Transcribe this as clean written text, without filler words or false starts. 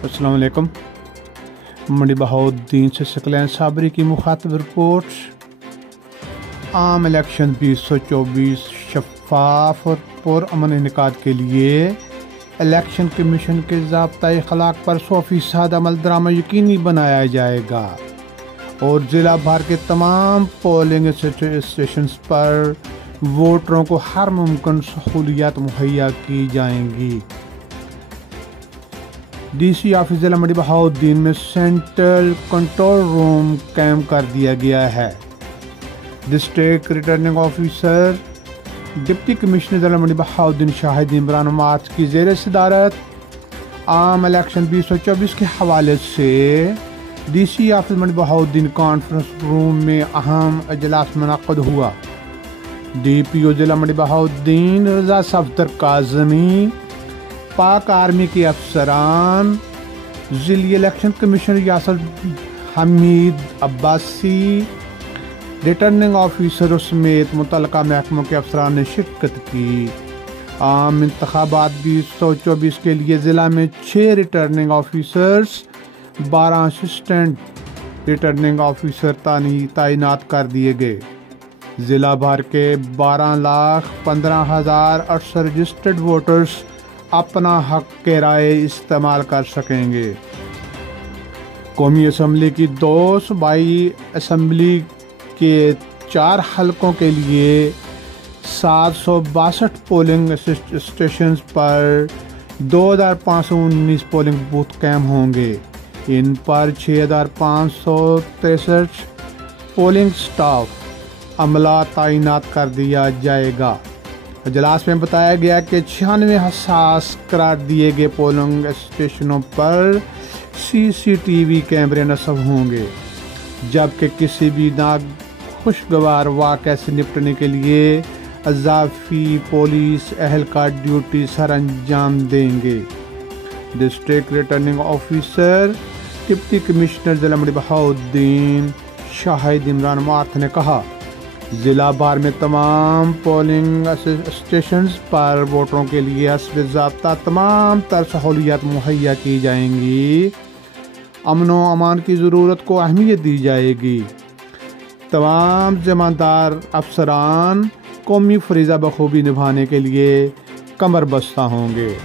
अस्सलाम वालेकुम। मंडी बहाउद्दीन से सकलैन साबरी की मुखातब रिपोर्ट। आम इलेक्शन 2024 शफाफ और पुरअमन इनेकाद के लिए इलेक्शन कमीशन के ज़ाब्ता अखलाक पर 100% अमल दरामद यकीनी बनाया जाएगा और ज़िला भर के तमाम पोलिंग स्टेशंस पर वोटरों को हर मुमकिन सहूलियात मुहैया की जाएंगी। DC ऑफिस ज़िला मंडी बहाउद्दीन में सेंट्रल कंट्रोल रूम कायम कर दिया गया है। District returning officer deputy commissioner ज़िला मंडी बहाउद्दीन शाहिद इमरान मार्च की ज़ेर सदारत आम इलेक्शन 2024 के हवाले से DC ऑफिस मंडी बहाउद्दीन कॉन्फ्रेंस रूम में अहम इजलास मुनक़्क़द हुआ। DPO ज़िला मंडी बहाउद्दीन रज़ा सफदर काज़मी, पाक आर्मी के अफसरान, ज़िली election commissioner Yasir Hamid Abbasi, returning ऑफिसरों समेत मुतल्लिका महकमों के अफसरान ने शिरकत की। आम इंतखाबात 2024 के लिए ज़िला में 6 returning officers, 12 assistant returning officer तैनात कर दिए गए। ज़िला भर के 12,15,800 रजिस्टर्ड वोटर्स अपना हक के राय इस्तेमाल कर सकेंगे। कौमी असम्बली की 2 सूबाई असम्बली के 4 हलकों के लिए 762 पोलिंग स्टेशंस पर 2,519 पोलिंग बूथ कायम होंगे। इन पर 6,563 पोलिंग स्टाफ अमला तैनात कर दिया जाएगा। इजलास में बताया गया कि 96 हसास करार दिए गए पोलिंग स्टेशनों पर CCTV कैमरे नस्ब होंगे, जबकि किसी भी नाखुशगवार वाक़े से निपटने के लिए अज़ाफ़ी पुलिस एहलकार ड्यूटी सर अंजाम देंगे। District returning officer deputy commissioner ज़िला मंडी बहाउद्दीन शाहिद इमरान मार्थ ने कहा, ज़िला भर में तमाम पोलिंग स्टेशंस पर वोटरों के लिए हस्ब ज़ाब्ता तमाम तर सहूलियात मुहैया की जाएंगी। अमन व अमान की ज़रूरत को अहमियत दी जाएगी। तमाम ज़िम्मेदार अफसरान कौमी फरीज़ा बखूबी निभाने के लिए कमर बस्ता होंगे।